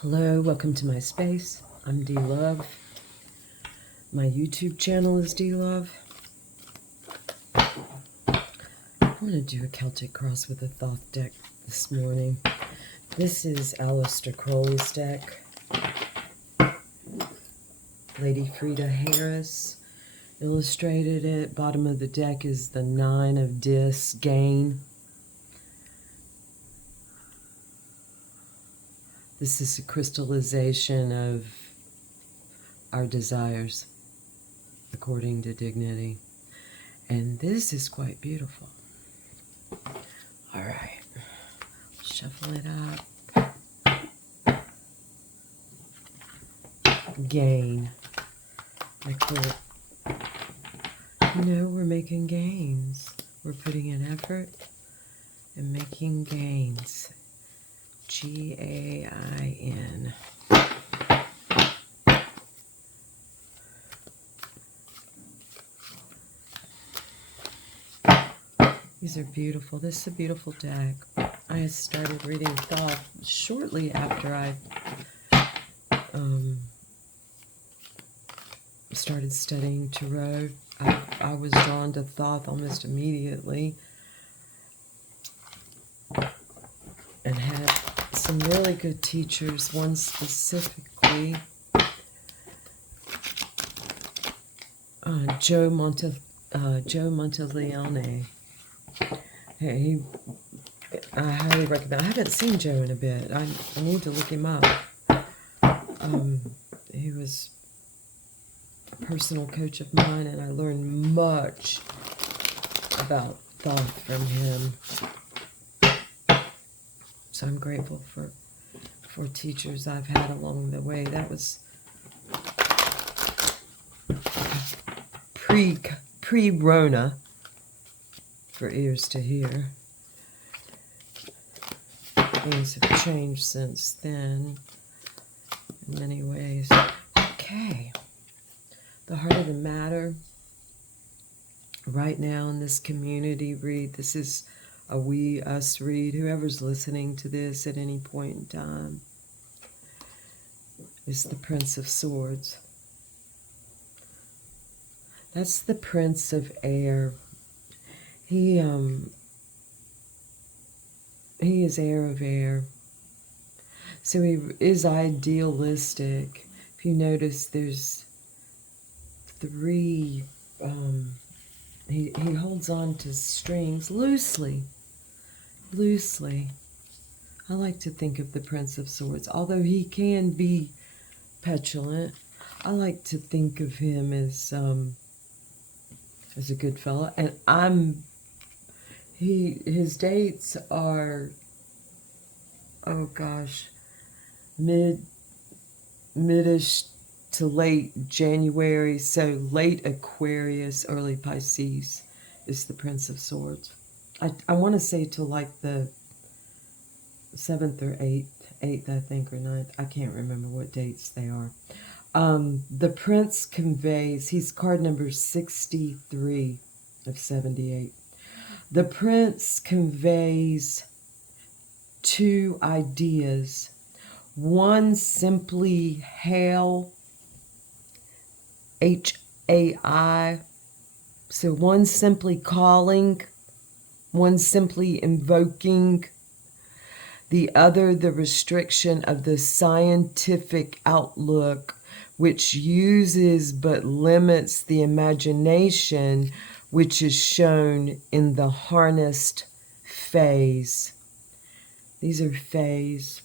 Hello, welcome to my space. I'm D Love. My YouTube channel is D Love. I'm going to do a Celtic cross with a Thoth deck this morning. This is Aleister Crowley's deck. Lady Frida Harris illustrated it. Bottom of the deck is the 9 of Dis, Gain. This is a crystallization of our desires, according to Dignity. And this is quite beautiful. All right, shuffle it up. Gain. We're making gains. We're putting in effort and making gains. G-A-I-N. These are beautiful. This is a beautiful deck. I started reading Thoth shortly after I started studying Tarot. I was drawn to Thoth almost immediately and had some really good teachers. One specifically, Joe Monteleone. I highly recommend. I haven't seen Joe in a bit. I need to look him up. He was a personal coach of mine, and I learned much about Thoth from him. So I'm grateful for teachers I've had along the way. That was pre-Rona, for ears to hear. Things have changed since then in many ways. Okay. The heart of the matter right now in this community read. This is a we, us read. Whoever's listening to this at any point in time is the Prince of Swords. That's the Prince of Air. He is heir of air. So he is idealistic. If you notice, there's 3, he holds on to strings loosely. I like to think of the Prince of Swords. Although he can be petulant, I like to think of him as a good fella. And his dates are, oh gosh, mid-ish to late January, so late Aquarius, early Pisces is the Prince of Swords. I want to say till like the 7th or 8th, I think, or 9th. I can't remember what dates they are. The Prince conveys, he's card number 63 of 78. The Prince conveys 2 ideas. One simply hail, H-A-I. So one simply calling, one simply invoking. The other, the restriction of the scientific outlook, which uses but limits the imagination, which is shown in the harnessed phase. These are phase.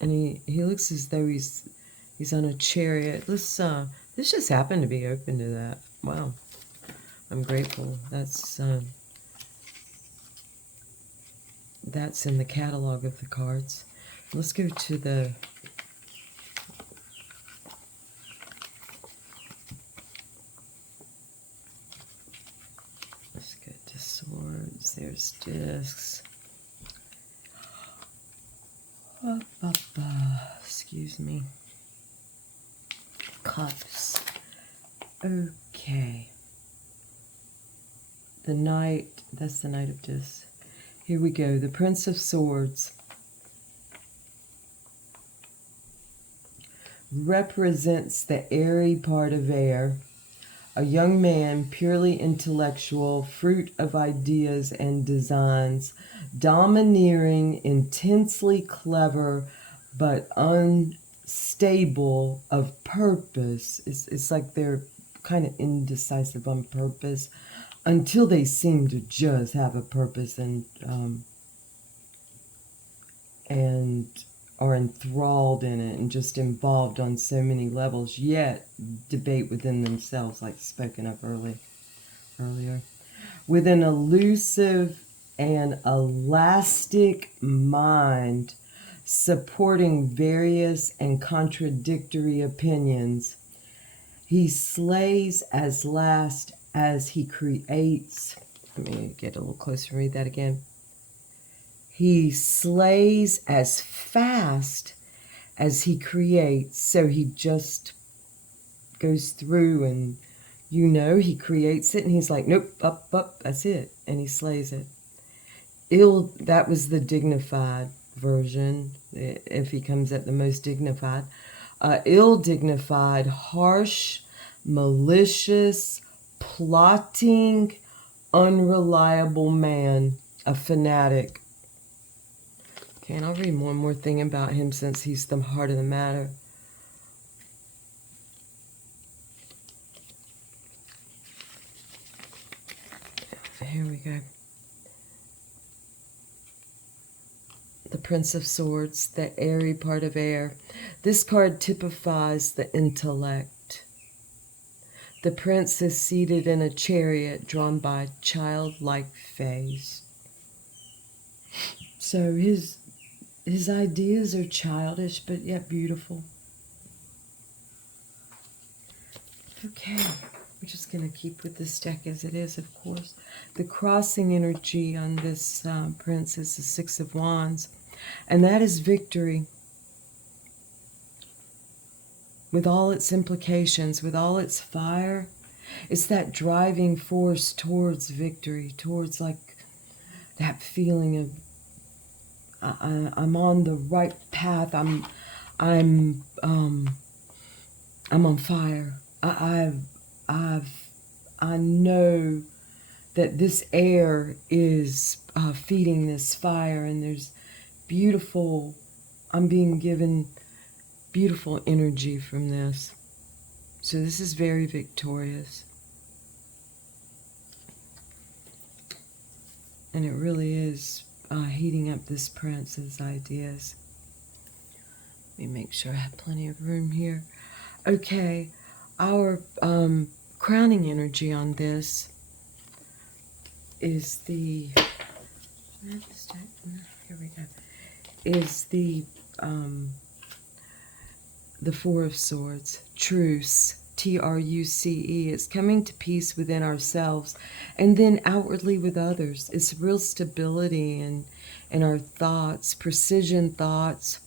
And he looks as though he's on a chariot. This just happened to be open to that. Wow. I'm grateful. That's in the catalog of the cards. Let's go to the swords. There's discs. Excuse me. Cups. Okay. The Knight, that's the Knight of Discs. Here we go. The Prince of Swords. represents the airy part of air, a young man, purely intellectual, fruit of ideas and designs, domineering, intensely clever, but unstable of purpose. It's like they're kind of indecisive on purpose until they seem to just have a purpose and are enthralled in it and just involved on so many levels, yet debate within themselves, like spoken of earlier. With an elusive and elastic mind, supporting various and contradictory opinions, he slays as last as he creates. Let me get a little closer and read that again. He slays as fast as he creates. So he just goes through and, he creates it and he's like, nope, up, that's it. And he slays it. That was the dignified version, if he comes at the most dignified. Ill-dignified, harsh, malicious, plotting, unreliable man, a fanatic. Okay, and I'll read one more thing about him since he's the heart of the matter. Here we go. The Prince of Swords, the airy part of air. This card typifies the intellect. The prince is seated in a chariot drawn by childlike fays. So his ideas are childish, but yet beautiful. Okay, we're just going to keep with this deck as it is, of course. The crossing energy on this prince is the Six of Wands, and that is victory. With all its implications, with all its fire, it's that driving force towards victory, towards like that feeling of I'm on the right path. I'm on fire. I know that this air is feeding this fire, and there's beautiful. I'm being given beautiful energy from this. So this is very victorious. And it really is heating up this prince's ideas. Let me make sure I have plenty of room here. Okay, our crowning energy on this is the, here we go, is the Four of Swords, truce, Truce. It's coming to peace within ourselves and then outwardly with others. It's real stability in our thoughts, precision thoughts,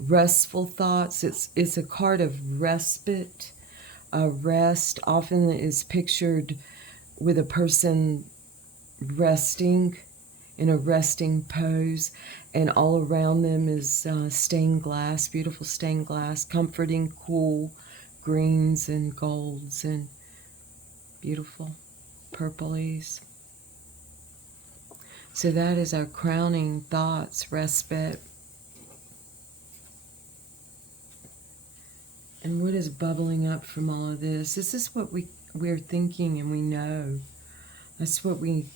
restful thoughts. It's a card of respite. Rest often is pictured with a person resting in a resting pose, and all around them is stained glass, beautiful stained glass, comforting, cool greens and golds and beautiful purplies. So that is our crowning thoughts, respite. And what is bubbling up from all of this? This is what we're thinking and we know. That's what we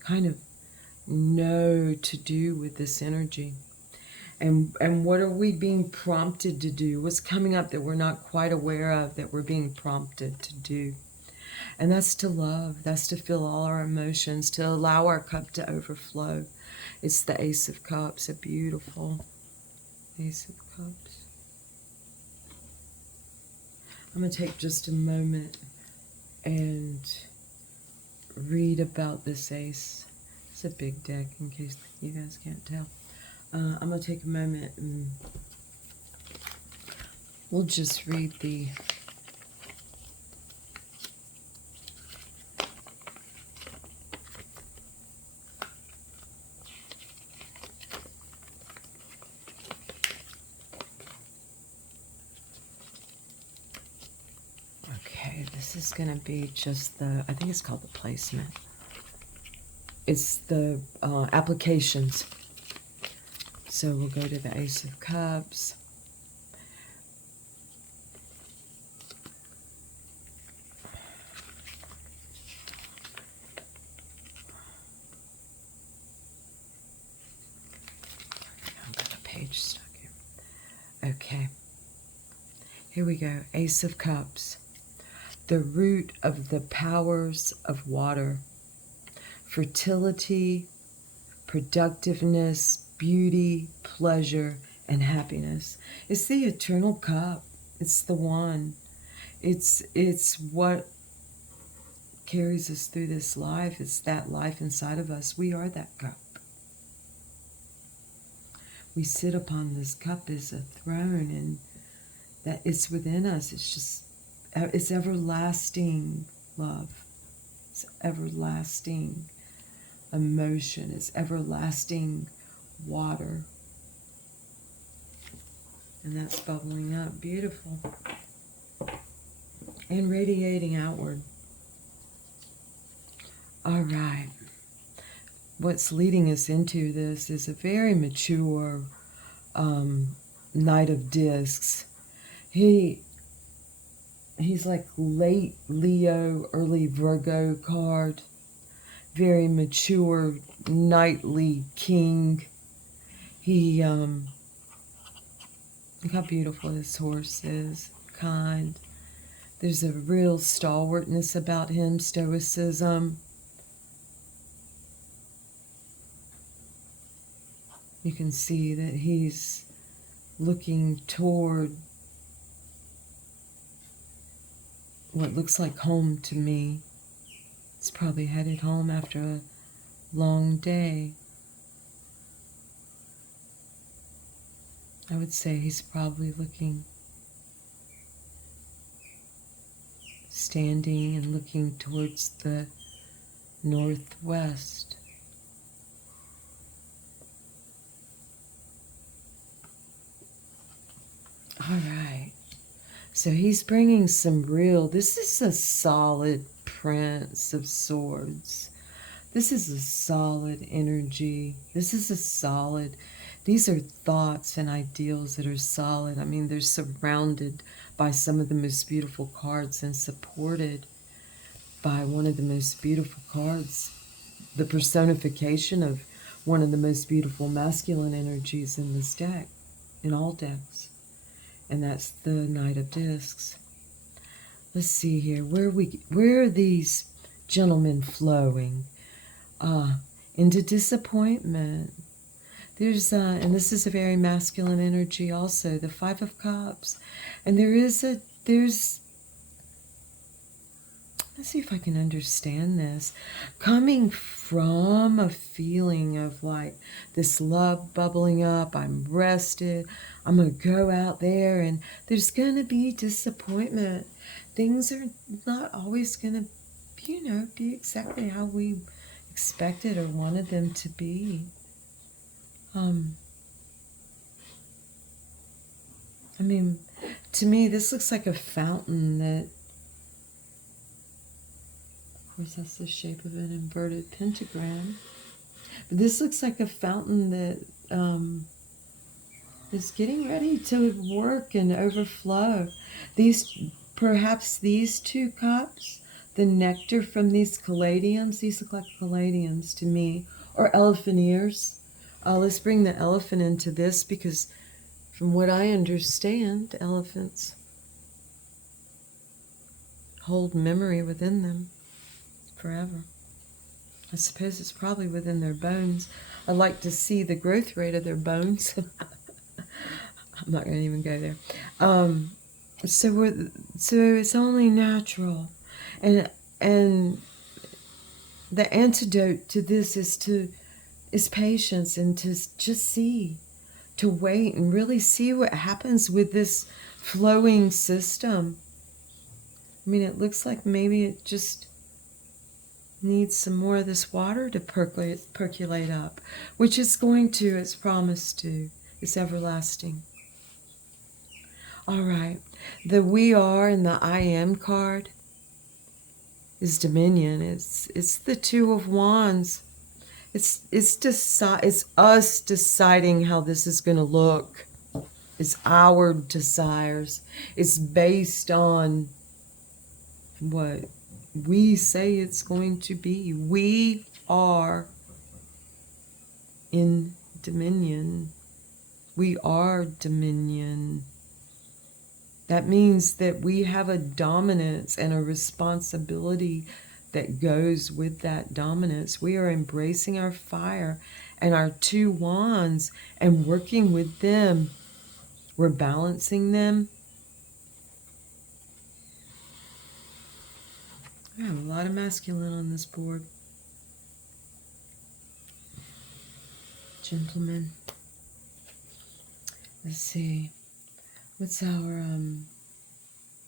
kind of know to do with this energy. And what are we being prompted to do? What's coming up that we're not quite aware of that we're being prompted to do? And that's to love. That's to feel all our emotions, to allow our cup to overflow. It's the Ace of Cups, a beautiful Ace of Cups. I'm going to take just a moment and read about this ace. It's a big deck in case you guys can't tell. I'm going to take a moment and we'll just read the This is going to be just I think it's called the placement. It's the applications. So we'll go to the Ace of Cups. I've got a page stuck here. Okay. Here we go. Ace of Cups. The root of the powers of water. Fertility, productiveness, beauty, pleasure, and happiness. It's the eternal cup. It's the one. It's what carries us through this life. It's that life inside of us. We are that cup. We sit upon this cup as a throne, and that it's within us. It's everlasting love. It's everlasting emotion. It's everlasting water. And that's bubbling up. Beautiful. And radiating outward. All right. What's leading us into this is a very mature Knight of Discs. He's like late Leo, early Virgo card. Very mature, knightly king. He, look how beautiful his horse is. Kind. There's a real stalwartness about him, stoicism. You can see that he's looking toward what looks like home to me. He's probably headed home after a long day. I would say he's probably standing and looking towards the northwest. All right. So he's bringing some this is a solid Prince of Swords. This is a solid energy. These are thoughts and ideals that are solid. I mean, they're surrounded by some of the most beautiful cards and supported by one of the most beautiful cards, the personification of one of the most beautiful masculine energies in this deck, in all decks. And that's the Knight of Discs. Let's see here. Where are these gentlemen flowing? Into disappointment. There's and this is a very masculine energy also, the Five of Cups. And there's let's see if I can understand this. Coming from a feeling of like this love bubbling up, I'm rested, I'm going to go out there, and there's going to be disappointment. Things are not always going to, be exactly how we expected or wanted them to be. I mean, to me, this looks like a fountain that, of course, that's the shape of an inverted pentagram. But this looks like a fountain that is getting ready to work and overflow. Perhaps these two cups, the nectar from these caladiums, these look like caladiums to me, or elephant ears. Let's bring the elephant into this because from what I understand, elephants hold memory within them forever. I suppose it's probably within their bones. I'd like to see the growth rate of their bones. I'm not going to even go there. So it's only natural. And the antidote to this is patience, and to just to wait and really see what happens with this flowing system. I mean, it looks like maybe it just needs some more of this water to percolate up, which it's going to, it's promised to. It's everlasting. All right. The We Are and the I Am card. is dominion. It's the Two of Wands. It's us deciding how this is going to look. It's our desires. It's based on what we say it's going to be. We are in dominion. We are dominion. That means that we have a dominance and a responsibility that goes with that dominance. We are embracing our fire and our two wands and working with them. We're balancing them. I have a lot of masculine on this board. Gentlemen. Let's see. What's our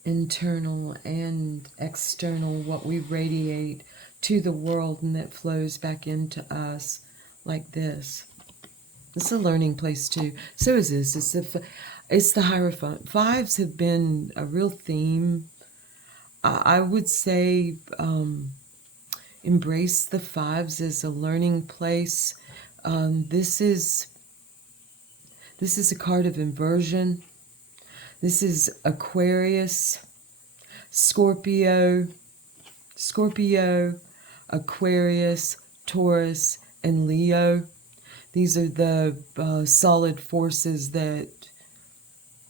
internal and external, what we radiate to the world and that flows back into us like this? It's a learning place too. So is this. It's the Hierophant. Fives have been a real theme. I would say embrace the fives as a learning place. This is a card of inversion. This is Aquarius, Scorpio, Aquarius, Taurus, and Leo. These are the solid forces that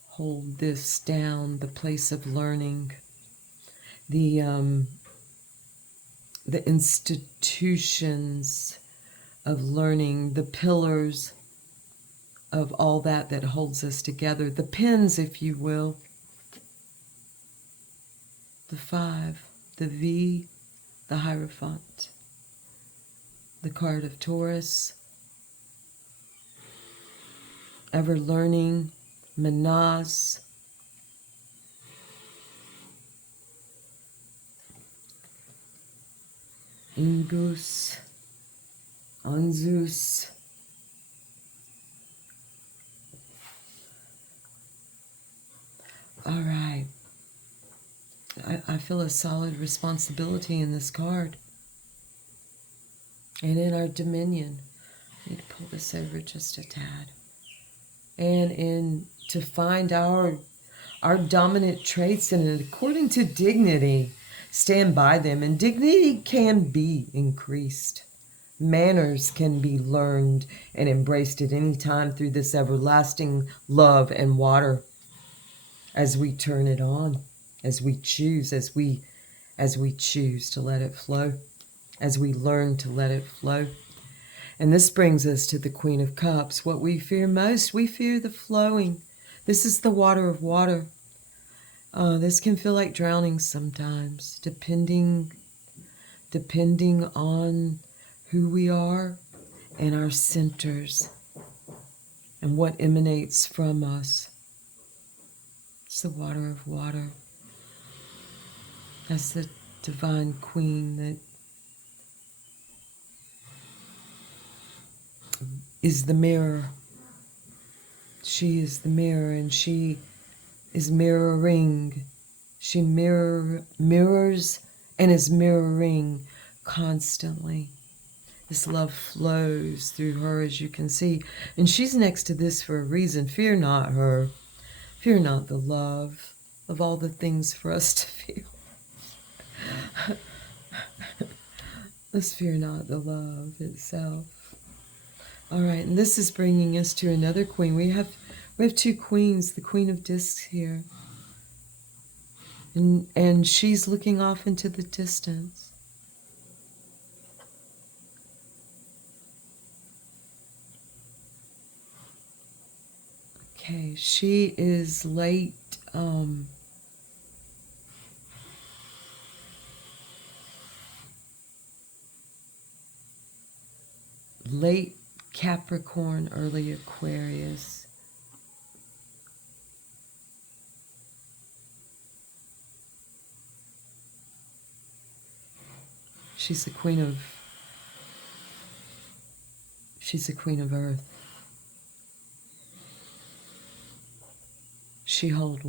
hold this down, the place of learning, the institutions of learning, the pillars of all that holds us together, the pins, if you will. The five, the V, the Hierophant, the card of Taurus, ever learning, Manas, Ingus, Anzus, all right. I feel a solid responsibility in this card. And in our dominion. I need to pull this over just a tad. And to find our dominant traits, and according to dignity, stand by them. And dignity can be increased. Manners can be learned and embraced at any time through this everlasting love and water as we turn it on, as we choose to let it flow, as we learn to let it flow. And this brings us to the Queen of Cups. What we fear most, we fear the flowing. This is the water of water. This can feel like drowning sometimes, depending on who we are and our centers and what emanates from us. It's the water of water. That's the divine queen that is the mirror. She is the mirror, and she is mirroring. She mirrors and is mirroring constantly. This love flows through her, as you can see. And she's next to this for a reason. Fear not her. Fear not the love of all the things for us to feel. Let's fear not the love itself. All right, and this is bringing us to another queen. We have two queens, the Queen of Discs here. And she's looking off into the distance. Okay, she is late Capricorn, early Aquarius. She's the queen of Earth. She holds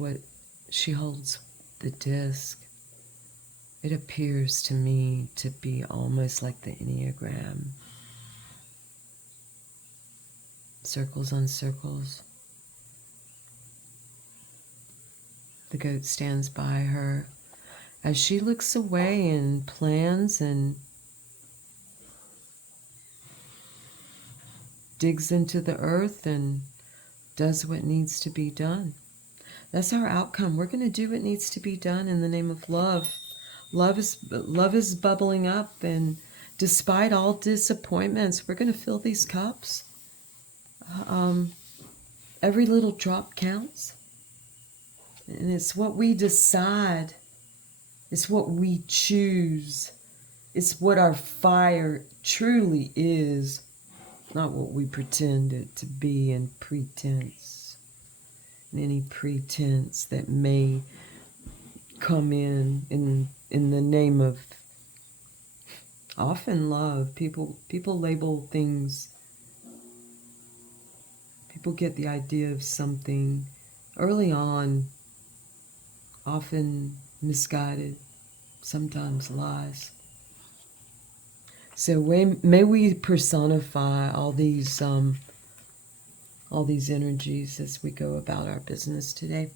the disc. It appears to me to be almost like the Enneagram. Circles on circles. The goat stands by her as she looks away and plans and digs into the earth and does what needs to be done. That's our outcome. We're going to do what needs to be done in the name of love. Love is bubbling up, and despite all disappointments, we're going to fill these cups. Every little drop counts. And it's what we decide. It's what we choose. It's what our fire truly is, not what we pretend it to be in pretense. And any pretense that may come in the name of often love. People label things. People get the idea of something early on, often misguided, sometimes lies. So may we personify all these energies as we go about our business today.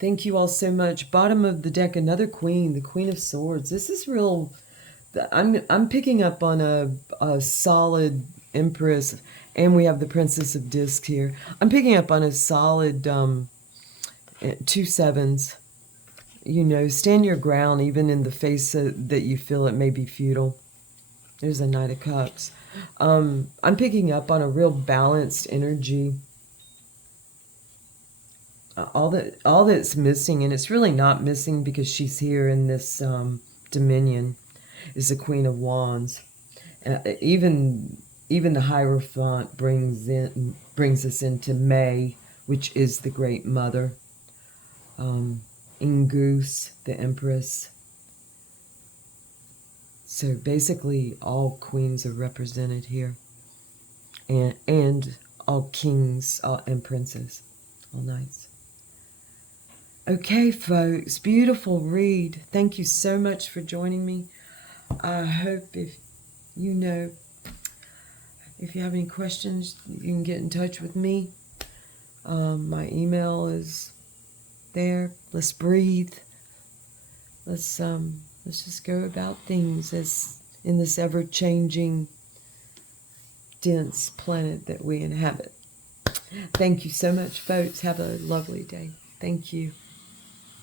Thank you all so much. Bottom of the deck, another queen, the Queen of Swords. This is real. I'm picking up on a solid Empress, and we have the Princess of Discs here. I'm picking up on a solid 2 sevens. You know, stand your ground even in the face that you feel it may be futile. There's a Knight of Cups. I'm picking up on a real balanced energy. All that's missing, and it's really not missing because she's here in this dominion, is the Queen of Wands. Even the Hierophant brings us into May, which is the Great Mother. Ingoose, the Empress. So basically, all queens are represented here, and all kings and princes, all knights. Okay, folks, beautiful read. Thank you so much for joining me. I hope if you have any questions, you can get in touch with me. My email is there. Let's breathe. Let's just go about things as in this ever-changing, dense planet that we inhabit. Thank you so much, folks. Have a lovely day. Thank you.